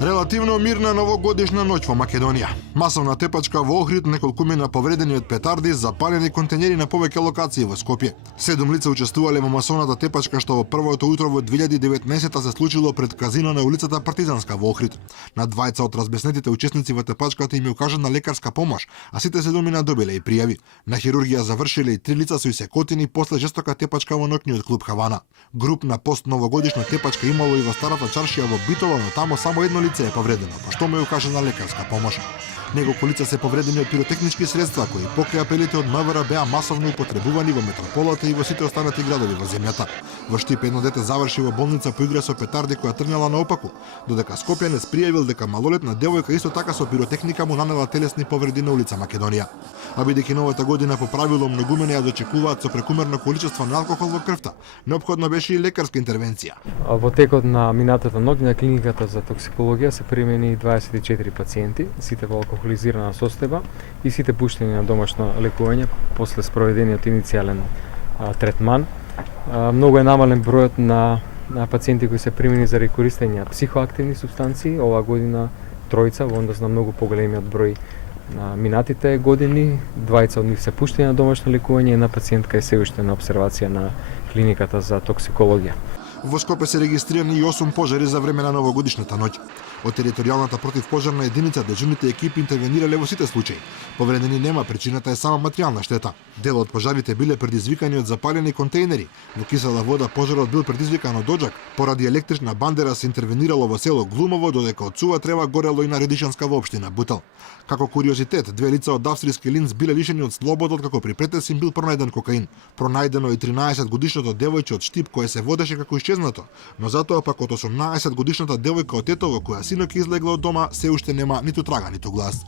Релативно мирна новогодишна ноќ во Македонија. Масовна тепачка во Охрид, неколкумина повредени од петарди, запалени контејнери на повеќе локации во Скопје. 7 лица учествувале во масовната тепачка што во првото утро во 2019 се случило пред казино на улицата Партизанска во Охрид. На двајца од разбеснетите учесници во тепачката им е укажана лекарска помош, а сите 7 добиле и пријави. На хирургија завршиле и 3 лица со исекотини после жестока тепачка во ноќниот клуб Хавана. Групна пост новогодишна тепачка имало и во старата чаршија во Битола, но тамо само едно лице е повредено, па што му е укажана лекарска помош. Неколку лица се повредени од пиротехнички средства кои покрај апелите од МВР беа масовно употребувани во метрополата и во сите останати градови во земјата. Во Штип едно дете заврши во болница по игра со петарди која тргнала наопаку, додека Скопјанец пријавил дека малолетна девојка исто така со пиротехника му нанела телесни повреди на улица Македонија. А бидејќи новата година по правило многумина ја дочекуваат со прекумерно количество на алкохол во крвта, неопходно беше и лекарска интервенција. Во текот на минатата ноќ на клиниката за токсикологија се примени 24 пациенти, сите во алкохолизирана состојба и сите пуштени на домашно лекување после спроведениот иницијален третман. Многу е намален бројот на пациенти кои се примени заради користење психоактивни супстанции, оваа година тројца во однос на многу поголемиот број на минатите години. Двајца од нив се пуштени на домашно лекување и една пациентка е се уште на обсервација на клиниката за токсикологија. Во Скопје се регистрирани и 8 пожари за време на новогодишната ноќ. Од територијалната противпожарна единица дежурните екипи интервенирале во сите случаи. Повредени нема, причината е само материјална штета. Дел од пожарите биле предизвикани од запалени контејнери. Во Кисела Вода пожарот бил предизвикан од оџак, поради електрична бандера се интервенирало во село Глумово, додека од сува трева горело и на Редишанска во општина Бутел. Како куриозитет, 2 лица од австријски Линц биле лишени од слобода откако при претес им бил пронајден кокаин. Пронајдено и 13 годишното девојче од Штип кое се водеше како исчезнато, но затоа пак од 18 годишната девојка од Тетово која синок излегла од дома се уште нема ниту трага ниту глас.